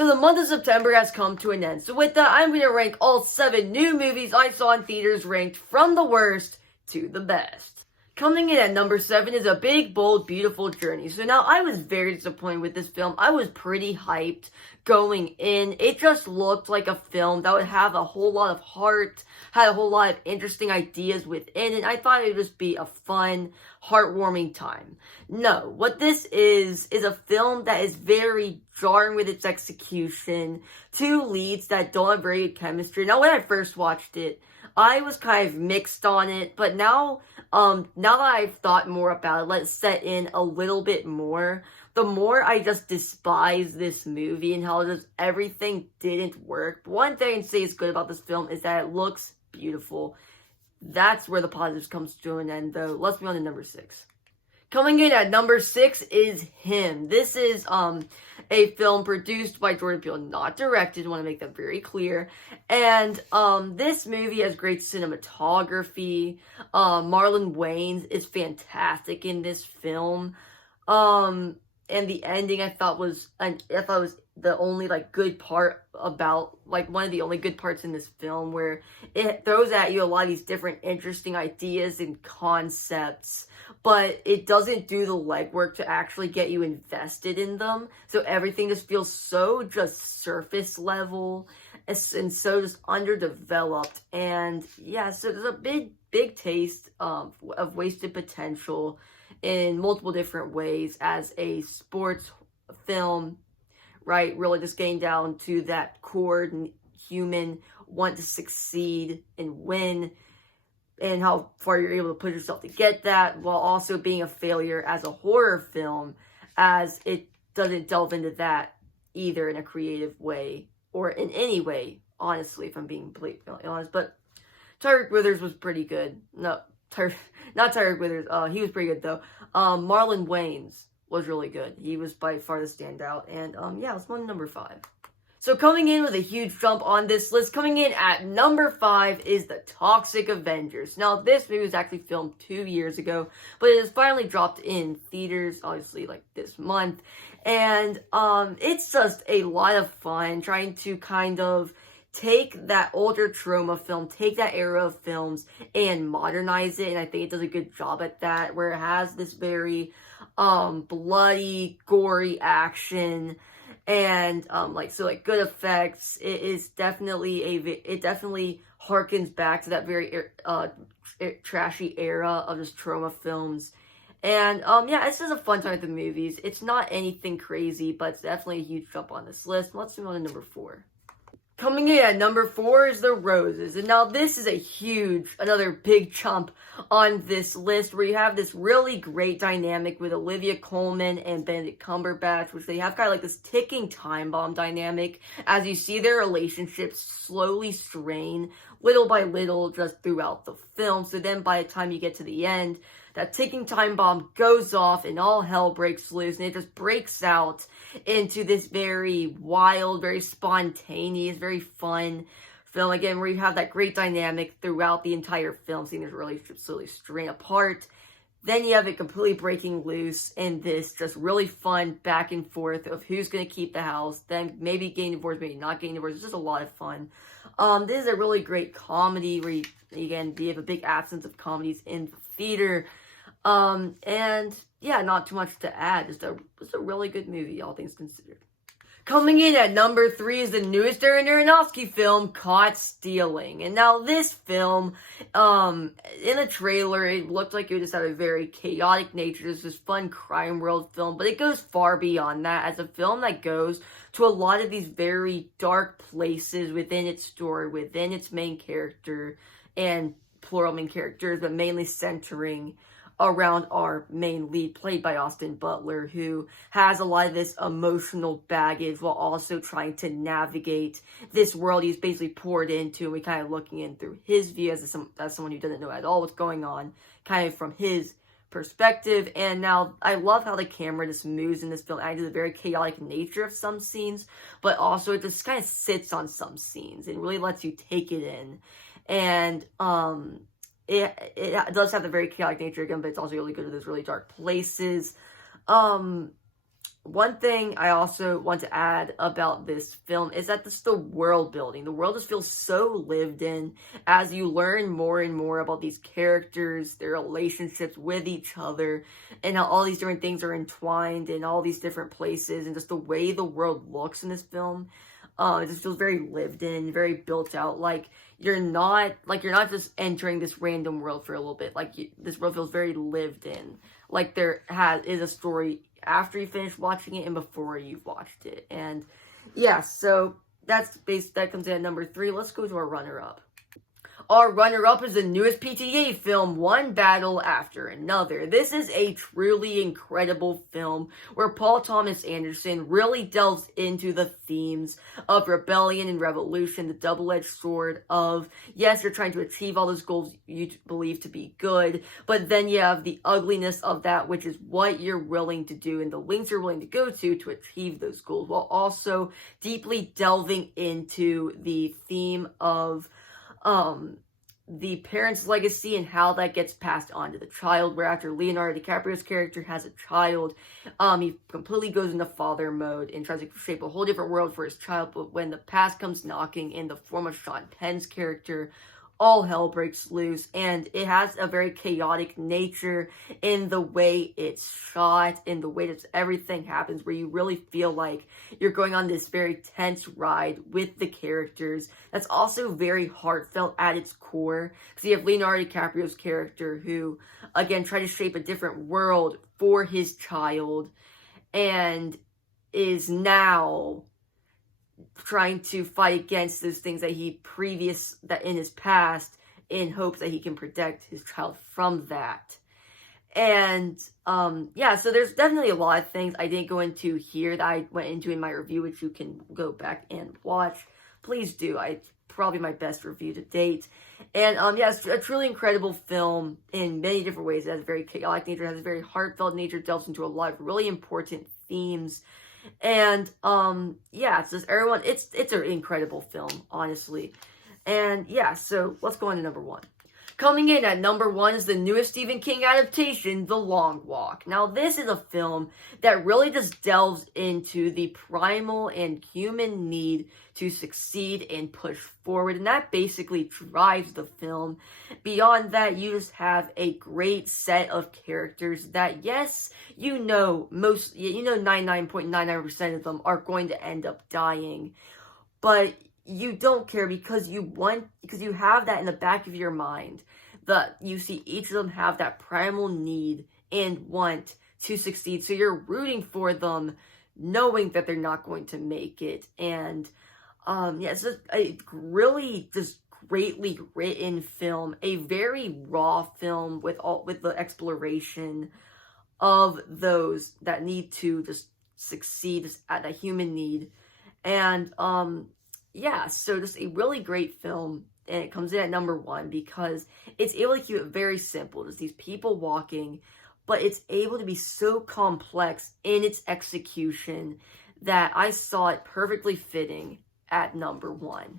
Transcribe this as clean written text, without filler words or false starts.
So the month of September has come to an end. So with that, I'm going to rank all 7 new movies I saw in theaters ranked from the worst to the best. Coming in at number 7 is A Big, Bold, Beautiful Journey. So now, I was very disappointed with this film. I was pretty hyped going in. It just looked like a film that would have a whole lot of heart, had a whole lot of interesting ideas within it. I thought it would just be a fun, heartwarming time. No, what this is a film that is very jarring with its execution. 2 leads that don't have very good chemistry. Now, when I first watched it, I was kind of mixed on it, but now that I've thought more about it, let's set in a little bit more, the more I just despise this movie and how just everything didn't work. But one thing I can say is good about this film is that it looks beautiful. That's where the positives comes to an end, though. Let's move on to number 6. Coming in at number 6 is Him. This is a film produced by Jordan Peele, not directed. I want to make that very clear. And this movie has great cinematography. Marlon Wayans is fantastic in this film. And the ending I thought was the only good part about, one of the only good parts in this film, where it throws at you a lot of these different interesting ideas and concepts, but it doesn't do the legwork to actually get you invested in them. So everything just feels so just surface level and so just underdeveloped. And yeah, so there's a big taste of wasted potential in multiple different ways as a sports film, right? Really just getting down to that core and human want to succeed and win, and how far you're able to push yourself to get that, while also being a failure as a horror film, as it doesn't delve into that either in a creative way or in any way, honestly, if I'm being completely honest. But Tyreek Withers was pretty good. Not Tyreek Withers. He was pretty good, though. Marlon Wayans was really good. He was by far the standout. And yeah, let's move on to number 5. So coming in with a huge jump on this list, coming in at number 5 is The Toxic Avengers. Now, this movie was actually filmed 2 years ago, but it has finally dropped in theaters, obviously, this month. And it's just a lot of fun trying to kind of take that older Troma film, take that era of films, and modernize it. And I think it does a good job at that, where it has this very bloody, gory action, and good effects. It is definitely it definitely harkens back to that very trashy era of just Troma films. And yeah, it's just a fun time with the movies. It's not anything crazy, but it's definitely a huge jump on this list. Let's move on to number 4. Coming in at number 4 is The Roses. And now this is another big jump on this list, where you have this really great dynamic with Olivia Colman and Benedict Cumberbatch, which they have kind of this ticking time bomb dynamic, as you see their relationship slowly strain little by little just throughout the film. So then by the time you get to the end, that ticking time bomb goes off and all hell breaks loose, and it just breaks out into this very wild, very spontaneous, very fun film, again, where you have that great dynamic throughout the entire film, seeing this relationship slowly strain apart. Then you have it completely breaking loose in this just really fun back and forth of who's going to keep the house, then maybe getting divorced, maybe not getting divorced. It's just a lot of fun. This is a really great comedy where you have a big absence of comedies in the theater. And yeah, not too much to add. Just a really good movie, all things considered. Coming in at number 3 is the newest Darren Aronofsky film, Caught Stealing. And now this film, in the trailer, it looked like it just had a very chaotic nature. It's this fun crime world film, but it goes far beyond that, as a film that goes to a lot of these very dark places within its story, within its main character, and plural main characters, but mainly centering around our main lead, played by Austin Butler, who has a lot of this emotional baggage while also trying to navigate this world he's basically poured into, and we kind of looking in through his view as someone who doesn't know at all what's going on, kind of from his perspective. And now I love how the camera just moves in this film, adding to the very chaotic nature of some scenes, but also it just kind of sits on some scenes and really lets you take it in. And it does have the very chaotic nature again, but it's also really good at those really dark places. one thing I also want to add about this film is that the world building. The world just feels so lived in as you learn more and more about these characters, their relationships with each other, and how all these different things are entwined in all these different places, and just the way the world looks in this film. It just feels very lived in, very built out. You're not just entering this random world for a little bit. This world feels very lived in. Like there is a story after you finish watching it and before you've watched it. And yeah, so that comes in at number 3. Let's go to our runner-up. Our runner-up is the newest PTA film, One Battle After Another. This is a truly incredible film where Paul Thomas Anderson really delves into the themes of rebellion and revolution, the double-edged sword of, yes, you're trying to achieve all those goals you believe to be good, but then you have the ugliness of that, which is what you're willing to do and the lengths you're willing to go to achieve those goals, while also deeply delving into the theme of the parent's legacy and how that gets passed on to the child, where after Leonardo DiCaprio's character has a child, he completely goes into father mode and tries to shape a whole different world for his child, but when the past comes knocking in the form of Sean Penn's character, all hell breaks loose, and it has a very chaotic nature in the way it's shot, in the way that everything happens, where you really feel like you're going on this very tense ride with the characters. That's also very heartfelt at its core, because you have Leonardo DiCaprio's character who, again, tried to shape a different world for his child, and is now trying to fight against those things that that in his past, in hopes that he can protect his child from that. And yeah, so there's definitely a lot of things I didn't go into here that I went into in my review, which you can go back and watch. Please do. It's probably my best review to date. And yeah, it's a truly incredible film in many different ways. It has a very chaotic nature, it has a very heartfelt nature, delves into a lot of really important themes. And yeah, it's just it's an incredible film, honestly. And yeah, so let's go on to number 1. Coming in at number 1 is the newest Stephen King adaptation, The Long Walk. Now, this is a film that really just delves into the primal and human need to succeed and push forward, and that basically drives the film. Beyond that, you just have a great set of characters that, yes, 99.99% of them are going to end up dying, but you don't care because you have that in the back of your mind, that you see each of them have that primal need and want to succeed, so you're rooting for them knowing that they're not going to make it. And yeah, it's just a really just greatly written film, a very raw film with the exploration of those that need to just succeed at a human need. And yeah, so just a really great film, and it comes in at number 1 because it's able to keep it very simple. Just these people walking, but it's able to be so complex in its execution that I saw it perfectly fitting at number 1.